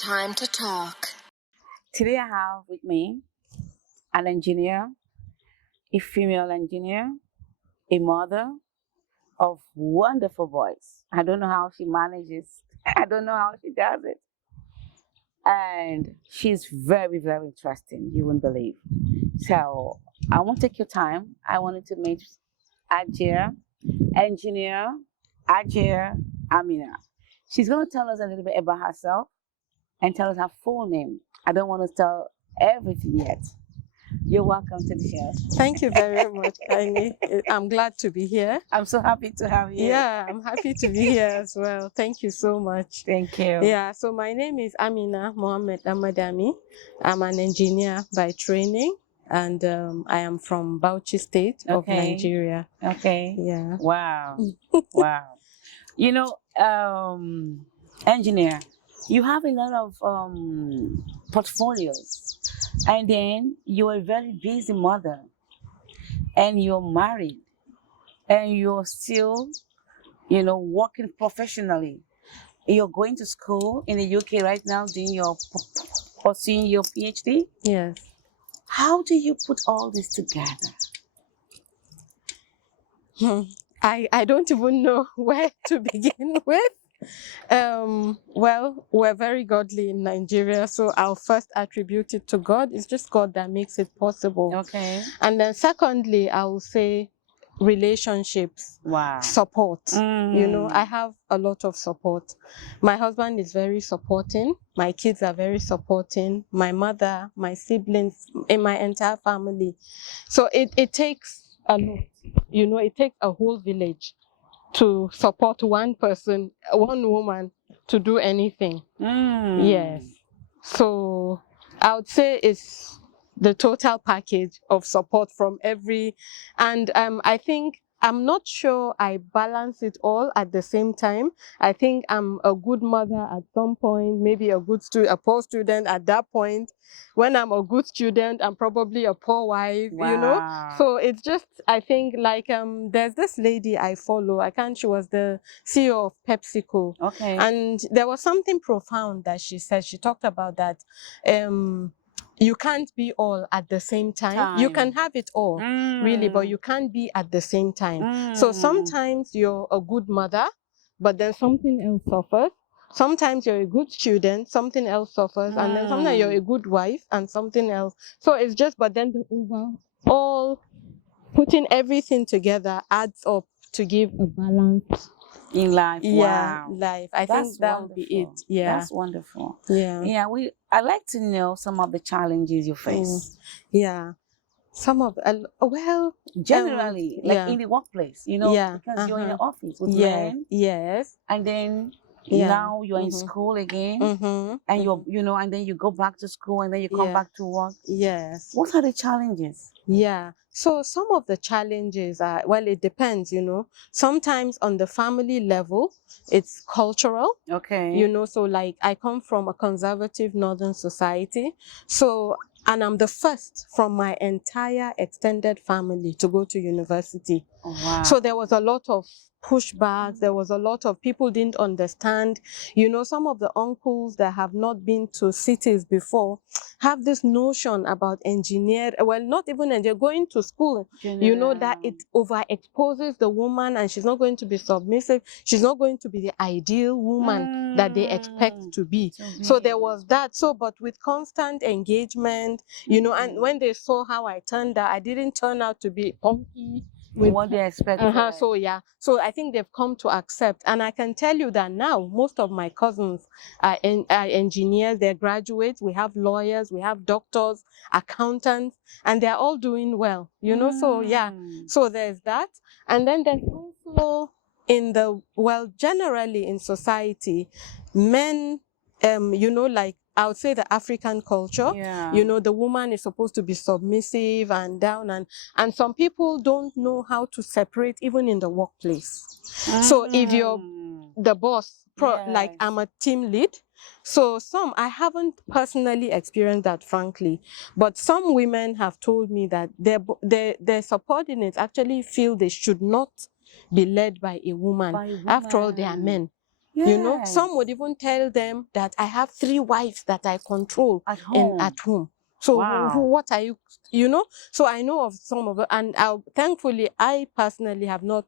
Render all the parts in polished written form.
time to talk. Today I have with me an engineer, a female engineer, a mother of wonderful boys. I don't know how she manages. I don't know how she does it. And she's very, very interesting. You wouldn't believe. So I won't take your time. I wanted to meet Hajiya, engineer Hajiya Amina. She's going to tell us a little bit about herself and tell us her full name. I don't want to tell everything yet. You're welcome to the show. Thank you very much, Kaine. I'm glad to be here. I'm so happy to have you. Yeah, I'm happy to be here as well. Thank you so much. Thank you. Yeah, so my name is Amina Mohammed Amadami. I'm an engineer by training, and I am from Bauchi State of Nigeria. Okay. Yeah. Wow. Wow. You know, engineer, you have a lot of portfolios, and then you're a very busy mother, and you're married, and you're still, working professionally. You're going to school in the UK right now, pursuing your PhD. Yes. How do you put all this together? I don't even know where to begin with. Well, we're very godly in Nigeria, so I'll first attribute it to God. It's just God that makes it possible. Okay. And then secondly, I will say relationships. Wow. Support. I have a lot of support. My husband is very supporting. My kids are very supporting. My mother, my siblings, and my entire family. So it takes a lot. It takes a whole village to support one person, one woman, to do anything. Yes. So I would say it's the total package of support from every, and I think, I'm not sure I balance it all at the same time. I think I'm a good mother at some point, maybe a poor student at that point. When I'm a good student, I'm probably a poor wife, Wow. So it's just, I think, like, there's this lady I follow, she was the CEO of PepsiCo. Okay. And there was something profound that she said. She talked about that, you can't be all at the same time. You can have it all, really, but you can't be at the same time. So sometimes you're a good mother, but then something else suffers. Sometimes you're a good student, something else suffers, and then sometimes you're a good wife and something else. So it's just, but then the overall, putting everything together adds up to give a balance in life. Yeah, Wow. life. I think that would be it. Yeah. That's wonderful. Yeah. Yeah, I'd like to know some of the challenges you face. Yeah. Some of, generally, like in the workplace, because you're in the office with men. Yes. And then now you're in school again, and and then you go back to school, and then you come back to work. Yes. What are the challenges? Yeah. So some of the challenges are, well, it depends, Sometimes on the family level, it's cultural. Okay. So like I come from a conservative northern society. So, and I'm the first from my entire extended family to go to university. Oh, wow. So there was a lot of pushbacks. There was a lot of people didn't understand. Some of the uncles that have not been to cities before have this notion about not even engineer, going to school, that it overexposes the woman and she's not going to be submissive. She's not going to be the ideal woman that they expect to be. So there was that. So, but with constant engagement, and when they saw how I turned out, I didn't turn out to be punky. With what they expect. So yeah, so I think they've come to accept, and I can tell you that now most of my cousins are engineers, they're graduates. We have lawyers, we have doctors, accountants, and they're all doing well. So yeah, so there's that, and then there's also generally in society, men, like I would say the African culture, the woman is supposed to be submissive and down, and some people don't know how to separate even in the workplace. So if you're the boss, like I'm a team lead, so I haven't personally experienced that, frankly, but some women have told me that their subordinates actually feel they should not be led by a woman. After all, they are men. You know, some Yes. would even tell them that I have 3 wives that I control At home. at home. So Wow. what are you, you know? So I know of some of it, and thankfully, I personally have not,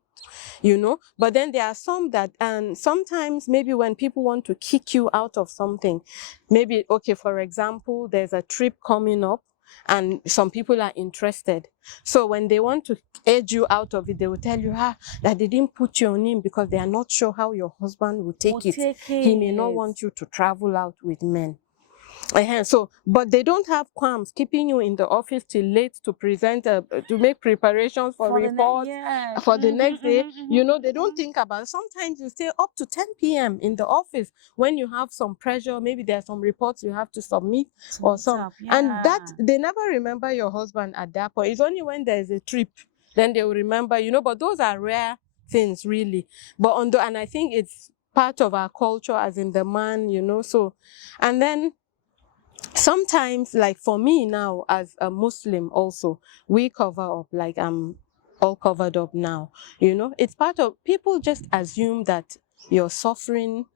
you know. But then there are some that, and sometimes maybe when people want to kick you out of something, maybe, okay, for example, there's a trip coming up and some people are interested. So when they want to edge you out of it, they will tell you that they didn't put your name because they are not sure how your husband will take We'll it. take He may not it. want you to travel out with men. So, but they don't have qualms keeping you in the office till late to present, to make preparations for reports Yes. for the next day. You know, they don't Mhm. think about it. Sometimes you stay up to 10 p.m. in the office when you have some pressure. Maybe there are some reports you have to submit or some, and that Yeah. they never remember your husband at that point. It's only when there's a trip then they will remember, you know, but those are rare things really. But and I think it's part of our culture as in the man, you know, so, and then sometimes, like for me now as a Muslim also, we cover up, like I'm all covered up now, you know. It's part of, people just assume that you're suffering,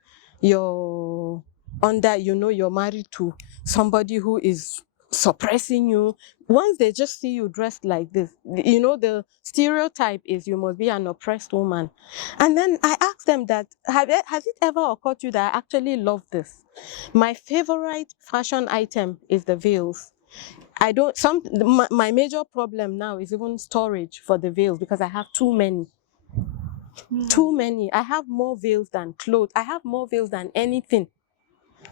you're under, you know, you're married to somebody who is suppressing you. Once they just see you dressed like this, you know, the stereotype is you must be an oppressed woman. And then I ask them that, has it ever occurred to you that I actually love this? My favorite fashion item is the veils. I don't, my major problem now is even storage for the veils because I have too many. Too many. I have more veils than clothes. I have more veils than anything.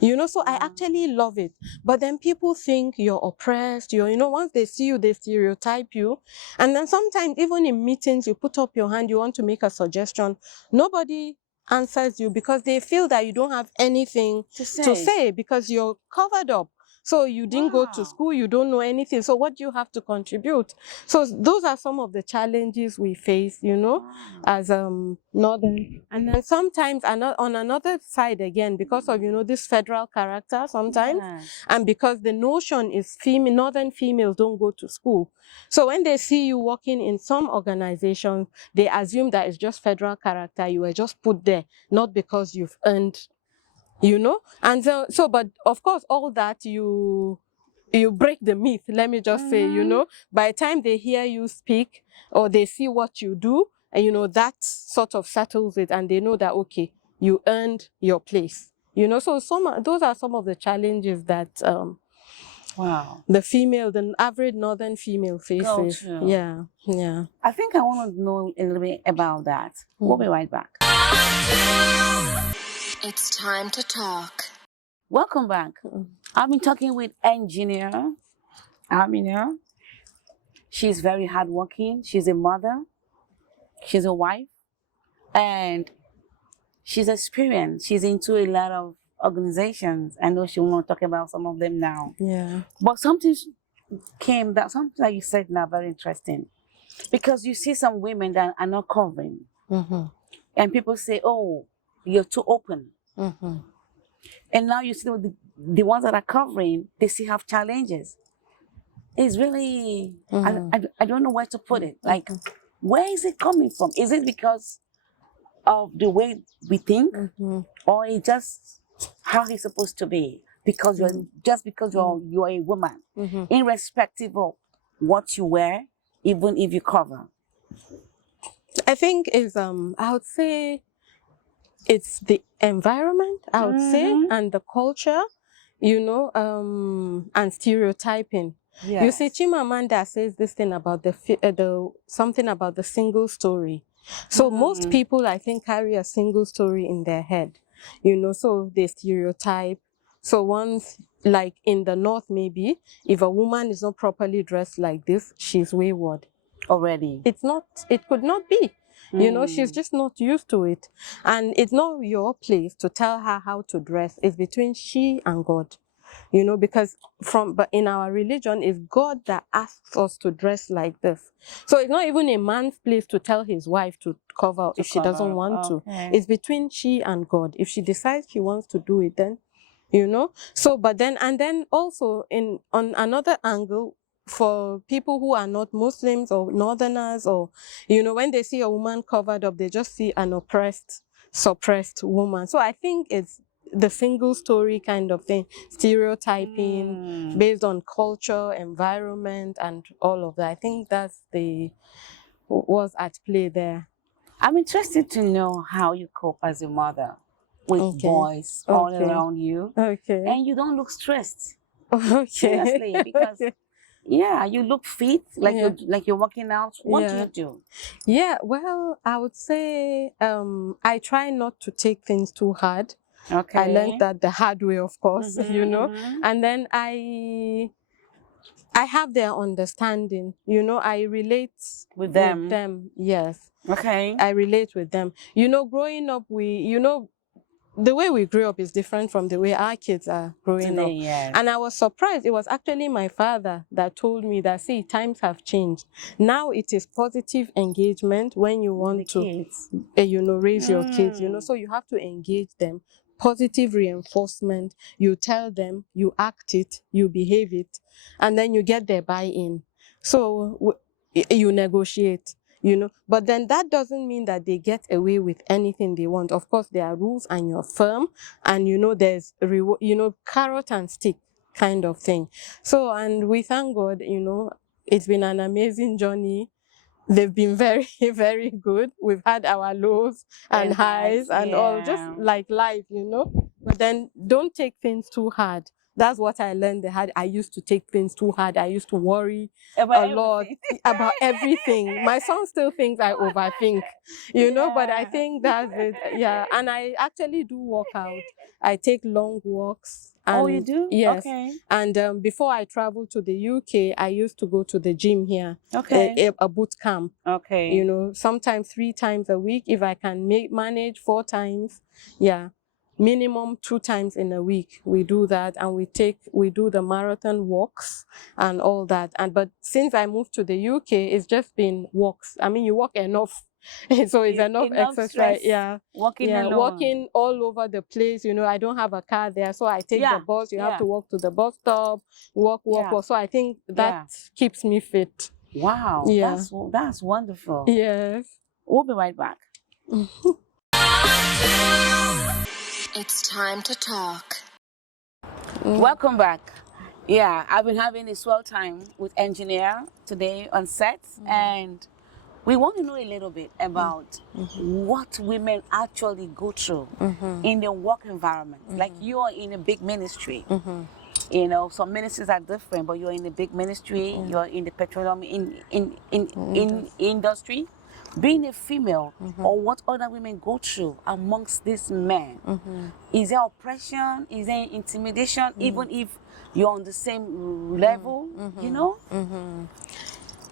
You know, so I actually love it. But then people think you're oppressed. You know, once they see you, they stereotype you. And then sometimes, even in meetings, you put up your hand, you want to make a suggestion. Nobody answers you because they feel that you don't have anything To to say. say because you're covered up. So you didn't go to Wow. school, you don't know anything. So what do you have to contribute? So those are some of the challenges we face, you know, as northern. And then sometimes on another side again, because of, you know, this federal character sometimes, Yes. and because the notion is northern females don't go to school. So when they see you working in some organizations, they assume that it's just federal character. You were just put there, not because you've earned, you know. And so but of course all that you break the myth, let me just say, you know, by the time they hear you speak or they see what you do, and you know, that sort of settles it, and they know that, okay, you earned your place, you know. So those are some of the challenges that Wow. the average northern female Go faces. to. Yeah, yeah. I think I want to know a little bit about that. We'll be right back. It's time to talk. Welcome back. I've been talking with engineer Amina. She's very hardworking. She's a mother. She's a wife. And she's experienced. She's into a lot of organizations. I know she want to talk about some of them now. Yeah. But something something that you said now very interesting. Because you see some women that are not covering. Mm-hmm. And people say, oh, you're too open. Mm-hmm. And now you see the ones that are covering, they still have challenges. It's really, I don't know where to put it. Like, where is it coming from? Is it because of the way we think? Or it's just how it's supposed to be? Because you're a woman, irrespective of what you wear, even if you cover. I think is I would say it's the environment, I would say, and the culture, you know, and stereotyping. You see, Yes. Chimamanda says this thing about the something about the single story. So most people, I think, carry a single story in their head, you know, so they stereotype. So once, like in the north, maybe if a woman is not properly dressed like this, she's wayward. Already. It could not be. You know, she's just not used to it. And it's not your place to tell her how to dress. It's between she and God. You know, because but in our religion, it's God that asks us to dress like this. So it's not even a man's place to tell his wife to cover if she doesn't want to. It's between she and God. If she decides she wants to do it, then, you know. So, but then, and then also on another angle, for people who are not Muslims or northerners, or, you know, when they see a woman covered up, they just see an oppressed suppressed woman. So I think it's the single story kind of thing, stereotyping based on culture, environment, and all of that. I think that's what's at play there. I'm interested to know how you cope as a mother with boys all around you. Okay. And you don't look stressed. Okay. Seriously, because yeah, you look fit, like you're working out. What do you do? Yeah, well, I would say I try not to take things too hard. Okay. I learned that the hard way, of course, you know. And then I have their understanding, you know. I relate with them. Yes. Okay. I relate with them. You know, growing up, the way we grew up is different from the way our kids are growing up. Yes. And I was surprised. It was actually my father that told me that, see, times have changed. Now it is positive engagement when you want to, you know, raise your kids, you know, so you have to engage them. Positive reinforcement. You tell them, you act it, you behave it, and then you get their buy-in. So you negotiate. You know, but then that doesn't mean that they get away with anything they want. Of course, there are rules and you're firm, and you know, there's you know, carrot and stick kind of thing. So, and we thank God, you know, it's been an amazing journey. They've been very, very good. We've had our lows and highs and all, just like life, you know. But then don't take things too hard. That's what I learned. I used to take things too hard. I used to worry a lot about everything. My son still thinks I overthink, you know, but I think that's it. Yeah. And I actually do work out. I take long walks. And, you do? Yes. Okay. And before I traveled to the UK, I used to go to the gym here. Okay. A boot camp. Okay. You know, sometimes 3 times a week. If I can manage 4 times, yeah. Minimum 2 times in a week we do that, and we do the marathon walks and all that. But since I moved to the UK, it's just been walks. I mean, you walk enough. So it's enough exercise. Walking all over the place. You know, I don't have a car there, so I take the bus. You have to walk to the bus stop, walk. So I think that keeps me fit. Wow. Yeah. That's wonderful. Yes. We'll be right back. It's time to talk. Welcome back. Yeah, I've been having a swell time with Engineer today on set, and we want to know a little bit about what women actually go through in the work environment. Like, you are in a big ministry. You know, some ministries are different, but you're in a big ministry. You're in the petroleum industry. Being a female, or what other women go through amongst these men, is there oppression? Is there intimidation? Even if you're on the same level, you know?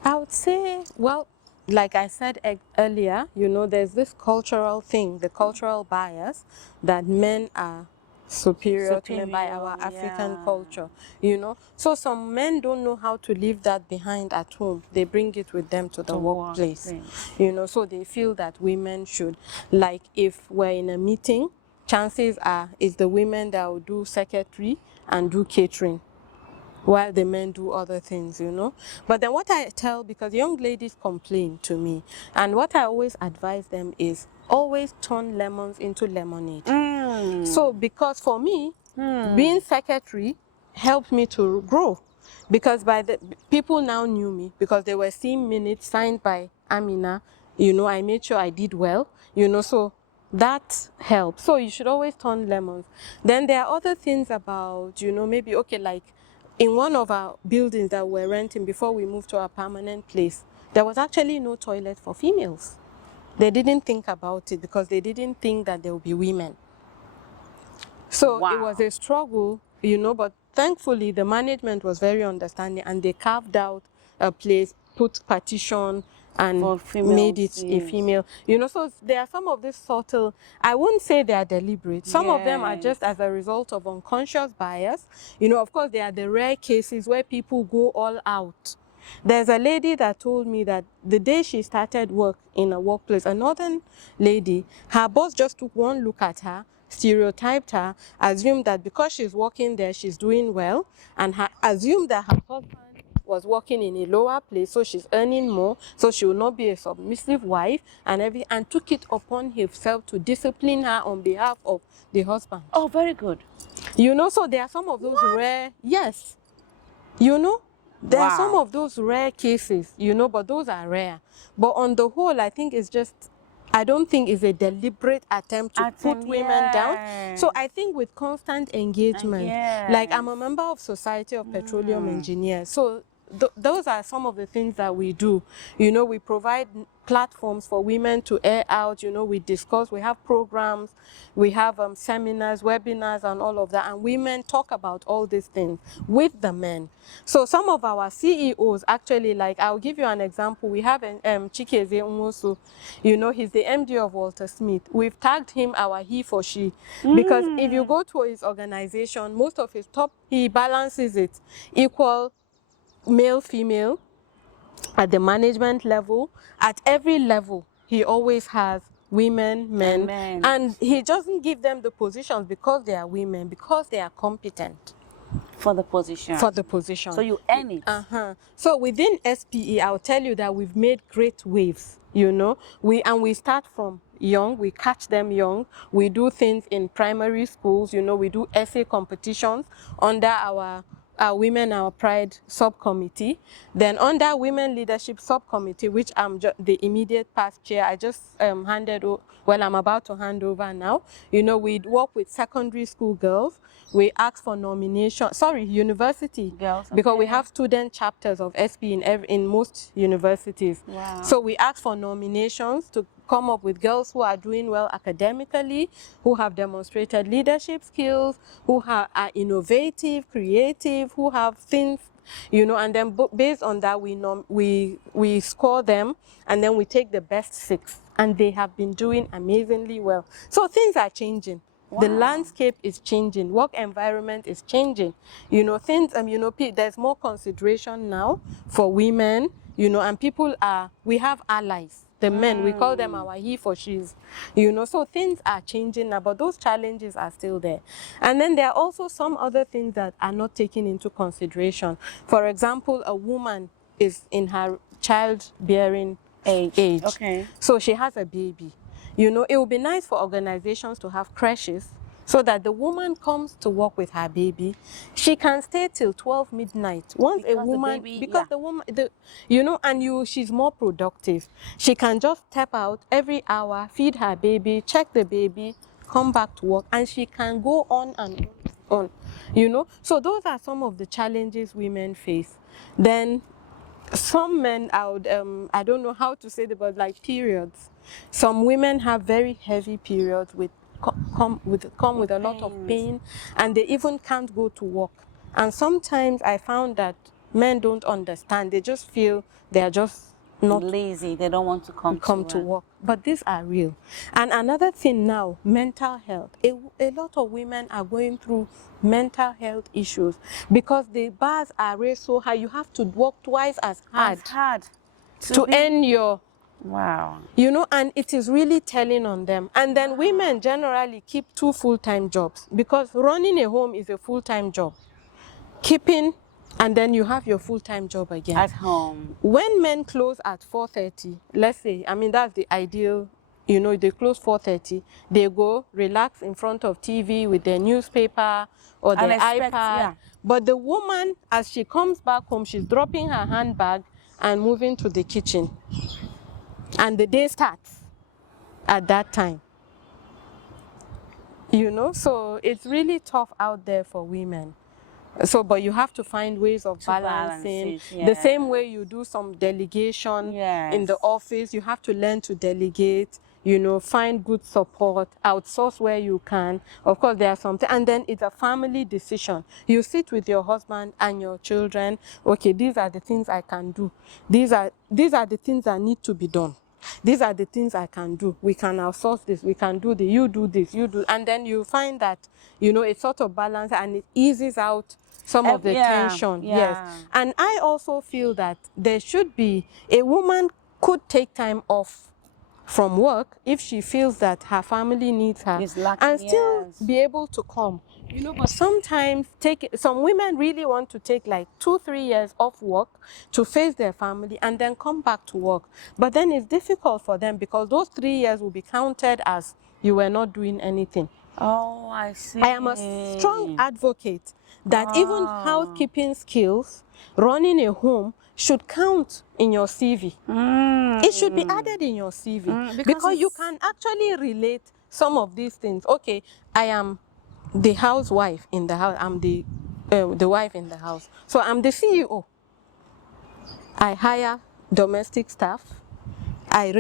I would say, well, like I said earlier, you know, there's this cultural thing, the cultural bias that men are superior to by our African culture, you know. So some men don't know how to leave that behind at home. They bring it with them to the workplace, you know. So they feel that women should, like, if we're in a meeting, chances are it's the women that will do secretary and do catering, while the men do other things, you know. But then what I tell, because young ladies complain to me, and what I always advise them is always turn lemons into lemonade. So because for me, being secretary helped me to grow, because people now knew me because they were seeing minutes signed by Amina. You know, I made sure I did well, you know, so that helps. So you should always turn lemons. Then there are other things about, you know, maybe, okay, like in one of our buildings that we're renting before we moved to our permanent place, there was actually no toilet for females. They didn't think about it because they didn't think that there would be women. So it was a struggle, you know, but thankfully the management was very understanding, and they carved out a place, put partition, and made it a female. You know, so there are some of these subtle, I wouldn't say they are deliberate. Some of them are just as a result of unconscious bias. You know, of course, there are the rare cases where people go all out. There's a lady that told me that the day she started work in a workplace, a northern lady, her boss just took one look at her, stereotyped her, assumed that because she's working there, she's doing well, and assumed that her husband was working in a lower place, so she's earning more, so she will not be a submissive wife and took it upon himself to discipline her on behalf of the husband. Oh, very good. You know, so there are some of those rare, yes, you know, there are some of those rare cases, you know, but those are rare. But on the whole, I think it's just, I don't think it's a deliberate attempt to put women down. So I think with constant engagement, like I'm a member of Society of Petroleum Engineers. So those are some of the things that we do. You know, we provide platforms for women to air out, you know, we discuss, we have programs, we have seminars, webinars and all of that, and women talk about all these things with the men. So some of our CEOs actually, like I'll give you an example, we have Chikeze Umosu, you know, he's the MD of Walter Smith. We've tagged him our he for she, because if you go to his organization, most of his top, he balances it equal male, female, at the management level, at every level, he always has women, men, and he doesn't give them the positions because they are women, because they are competent. For the position. For the position. So you earn it. So within SPE, I'll tell you that we've made great waves, you know. We start from young, we catch them young. We do things in primary schools, you know, we do essay competitions under our Women Our Pride subcommittee. Then under Women Leadership subcommittee, which I'm the immediate past chair, I just handed over, well, I'm about to hand over now. You know, we work with secondary school girls. We ask for nomination, university girls, because we have student chapters of SP in most universities. So we ask for nominations to come up with girls who are doing well academically, who have demonstrated leadership skills, who are innovative, creative, who have things, you know, and then based on that we score them, and then we take the best 6, and they have been doing amazingly well. So things are changing. The landscape is changing. Work environment is changing. You know, things, you know, there's more consideration now for women, you know, and we have allies. The men, we call them our he for she's, you know, so things are changing now, but those challenges are still there. And then there are also some other things that are not taken into consideration. For example, a woman is in her childbearing age. So she has a baby. You know, it would be nice for organizations to have creches so that the woman comes to work with her baby. She can stay till 12 midnight. Once because a woman, the baby, because the woman, you know, and she's more productive. She can just step out every hour, feed her baby, check the baby, come back to work, and she can go on and on, you know. So those are some of the challenges women face. Then some men, I don't know how to say it, but like periods. Some women have very heavy periods come with a lot of pain, and they even can't go to work. And sometimes I found that men don't understand. They just feel they are just not lazy. They don't want to come to work. But these are real. And another thing now, mental health. A lot of women are going through mental health issues because the bars are raised so high. You have to work twice as hard to earn your... You know, and it is really telling on them. And then women generally keep 2 full-time jobs because running a home is a full-time job. Keeping, and then you have your full-time job again. At home. When men close at 4:30, let's say, I mean, that's the ideal, you know, they close 4:30, they go relax in front of TV with their newspaper or their iPad. But the woman, as she comes back home, she's dropping her handbag and moving to the kitchen. And the day starts at that time. You know, so it's really tough out there for women. So, but you have to find ways of balancing. The same way you do some delegation in the office, you have to learn to delegate, you know, find good support, outsource where you can. Of course, there are some, and then it's a family decision. You sit with your husband and your children. Okay, these are the things I can do. These are the things that need to be done. These are the things I can do. We can outsource this. We can do this. You do this. You do. And then you find that, you know, it's sort of balance and it eases out some of the tension. Yes. And I also feel that there should be, a woman could take time off from work if she feels that her family needs her and still be able to come But sometimes some women really want to take like 2-3 years off work to face their family and then come back to work. But then it's difficult for them because those 3 years will be counted as you were not doing anything. Oh, I see. I am a strong advocate that even housekeeping skills, running a home, should count in your CV. It should be added in your CV because you can actually relate some of these things. Okay, I am the housewife in the house. I'm the wife in the house. So I'm the CEO. I hire domestic staff. I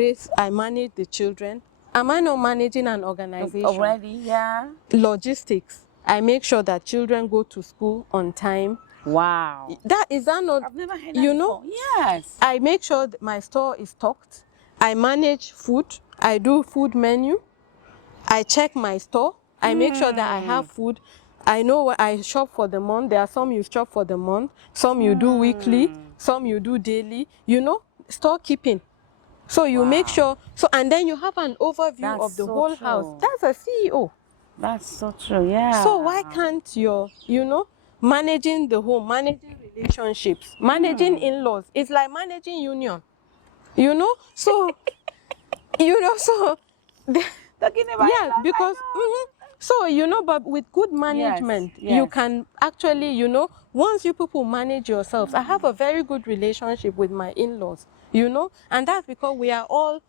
manage the children. Am I not managing an organization? Already, yeah. Logistics. I make sure that children go to school on time. Wow. Is that not? I've never heard that before. Yes. I make sure that my store is stocked. I manage food. I do food menu. I check my store. I make sure that I have food. I know what I shop for the month. There are some you shop for the month. Some you do weekly. Some you do daily. Store keeping. So you make sure. And then you have an overview of the whole house. That's a CEO. That's so true, yeah. So why can't managing the home, managing relationships, managing in-laws, it's like managing union, so, so, Talking about because, so, but with good management, you can actually, once you people manage yourselves, I have a very good relationship with my in-laws, and that's because we are all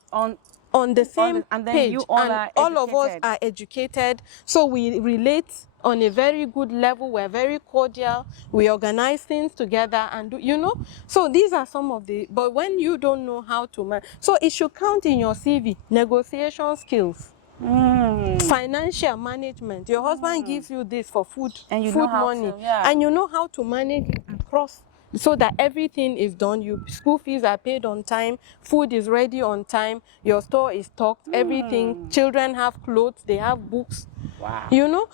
on the same and then page, you all are all of us are educated, so we relate on a very good level. We're very cordial. We organize things together and do, so these are some of the, but when you don't know how to manage, so it should count in your CV. Negotiation skills, financial management. Your husband gives you this for food and food money, and you know how to manage it across, so that everything is done. School fees are paid on time, food is ready on time, your store is stocked, everything. Children have clothes, they have books. Wow.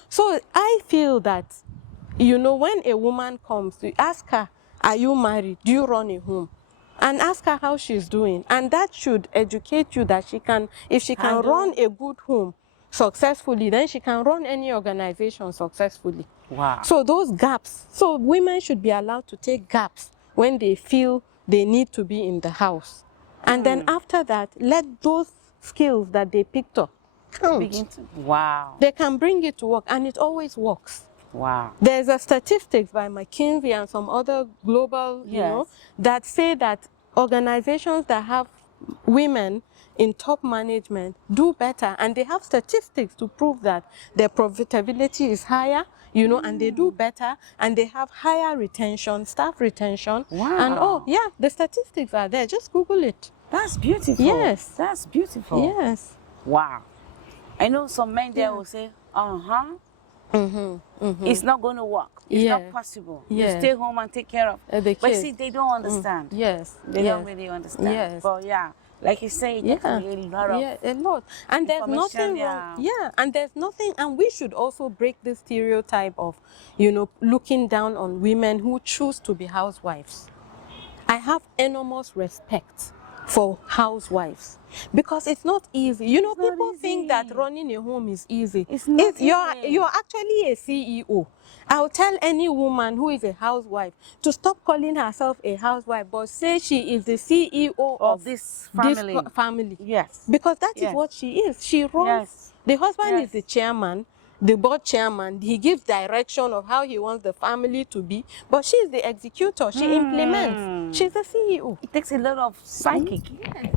So I feel that, when a woman comes, you ask her, are you married? Do you run a home? And ask her how she's doing. And that should educate you that if she can run a good home successfully, then she can run any organization successfully. Wow. So those gaps, so women should be allowed to take gaps when they feel they need to be in the house. And then after that, let those skills that they picked up count. Wow. They can bring it to work, and it always works. Wow. There's a statistics by McKinsey and some other global, that say that organizations that have women in top management do better, and they have statistics to prove that their profitability is higher, and they do better, and they have higher retention, staff retention. Wow. And the statistics are there. Just Google it. That's beautiful. Yes. That's beautiful. Yes. Wow. I know some men there will say, it's not going to work. It's not possible. You stay home and take care of the kids. But see, they don't understand. Yes. They don't really understand. Yes. But like you say, it takes a lot of a lot. And there's nothing wrong. And there's nothing, and we should also break this stereotype of, looking down on women who choose to be housewives. I have enormous respect for housewives because it's not easy. People think that running a home is easy. It's not easy. You're actually a CEO. I'll tell any woman who is a housewife to stop calling herself a housewife, but say she is the CEO of this family. Yes. Because that is what she is. She runs. The husband is the chairman, the board chairman. He gives direction of how he wants the family to be, but she is the executor. She implements. She's the CEO. It takes a lot of psychic,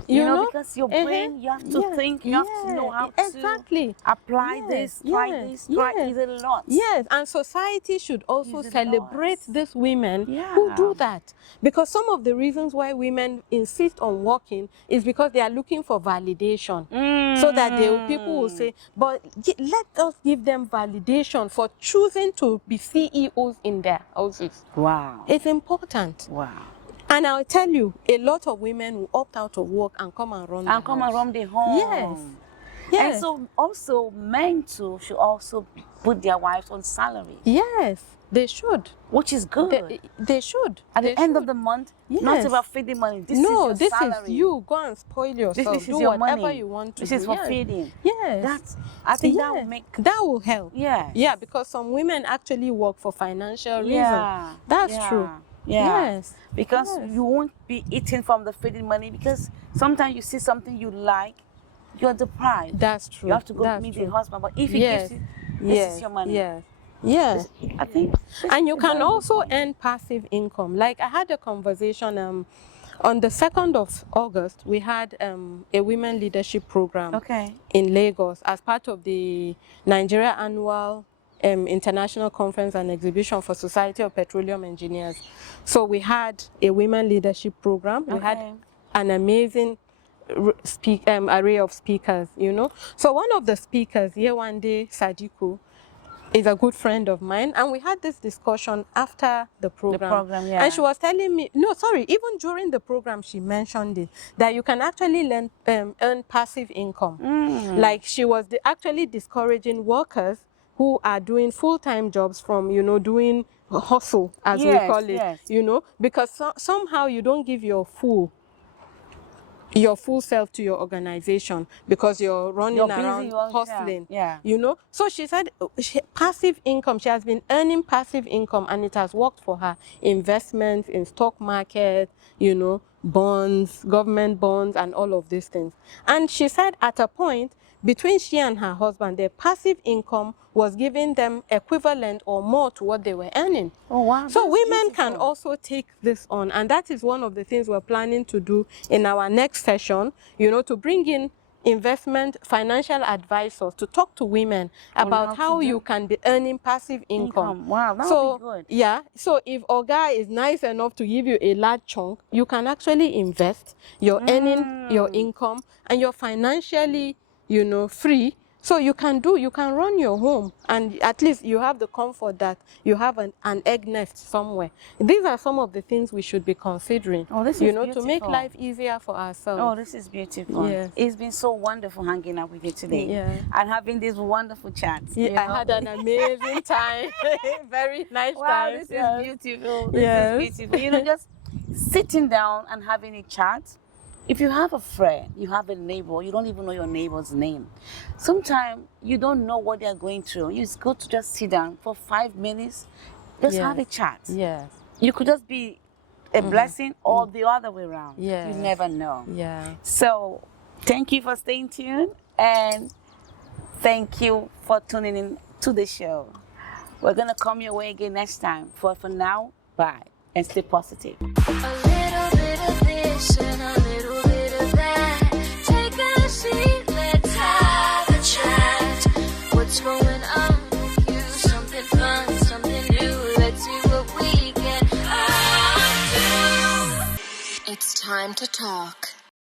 because your brain, you have to think, you have to know how to apply this, try this, is a lot. Yes, and society should also celebrate these women who do that. Because some of the reasons why women insist on working is because they are looking for validation. So that people will say, but let us give them validation for choosing to be CEOs in their houses. Wow. It's important. Wow. And I'll tell you, a lot of women will opt out of work and come and run the home. Yes. And so also men too should also put their wives on salary. Yes, they should. Which is good. They should. At the end of the month, not about feeding money. This is your salary. Is you. Go and spoil yourself. This is do your whatever money. you want to this do. Is for feeding. Yes. I think that will make... That will help. Yes. Yeah, because some women actually work for financial reasons. That's true. Yes. Because you won't be eating from the feeding money, because sometimes you see something you like, you're deprived. That's true. You have to go meet the husband. But if he gives you, this is your money. Yes. I think. And you can also earn passive income. Like I had a conversation on the 2nd of August, we had a women leadership program in Lagos as part of the Nigeria Annual International Conference and Exhibition for Society of Petroleum Engineers. So we had a women leadership program. We had an amazing array of speakers, you know. So one of the speakers, Yewande Sadiku, is a good friend of mine, and we had this discussion after the program. And she was telling me, even during the program she mentioned it, that you can actually earn passive income. Like she was actually discouraging workers who are doing full-time jobs from, you know, doing hustle, as we call it, you know, because somehow you don't give your full self to your organization because you're running around hustling, you know. So she said passive income, she has been earning passive income, and it has worked for her. Investments in stock market, you know, bonds, government bonds, and all of these things. And she said at a point, between she and her husband, their passive income was giving them equivalent or more to what they were earning. Oh, wow. So women can also take this on, and that is one of the things we're planning to do in our next session, you know, to bring in financial advisors to talk to women about how you can be earning passive income. Wow, that would be good. Yeah, so if Oga is nice enough to give you a large chunk, you can actually invest. You're earning your income, and you're financially, you know, free. So you can run your home, and at least you have the comfort that you have an egg nest somewhere. These are some of the things we should be considering, to make life easier for ourselves. Oh, this is beautiful. Yes. It's been so wonderful hanging out with you today and having this wonderful chat. Yeah, I had an amazing time. Very nice time. Wow, this is beautiful. This is beautiful. You know, just sitting down and having a chat. If you have a friend, you have a neighbor, you don't even know your neighbor's name. Sometimes you don't know what they're going through. It's good to just sit down for 5 minutes, just have a chat. Yes. You could just be a blessing or the other way around. Yes. You never know. Yeah. So thank you for staying tuned, and thank you for tuning in to the show. We're going to come your way again next time. For now, bye, and stay positive. A little bit of this and a little bit of that. Take a seat, let's have a chat. What's going on with you? Something fun, something new. Let's see what we can do. It's time to talk.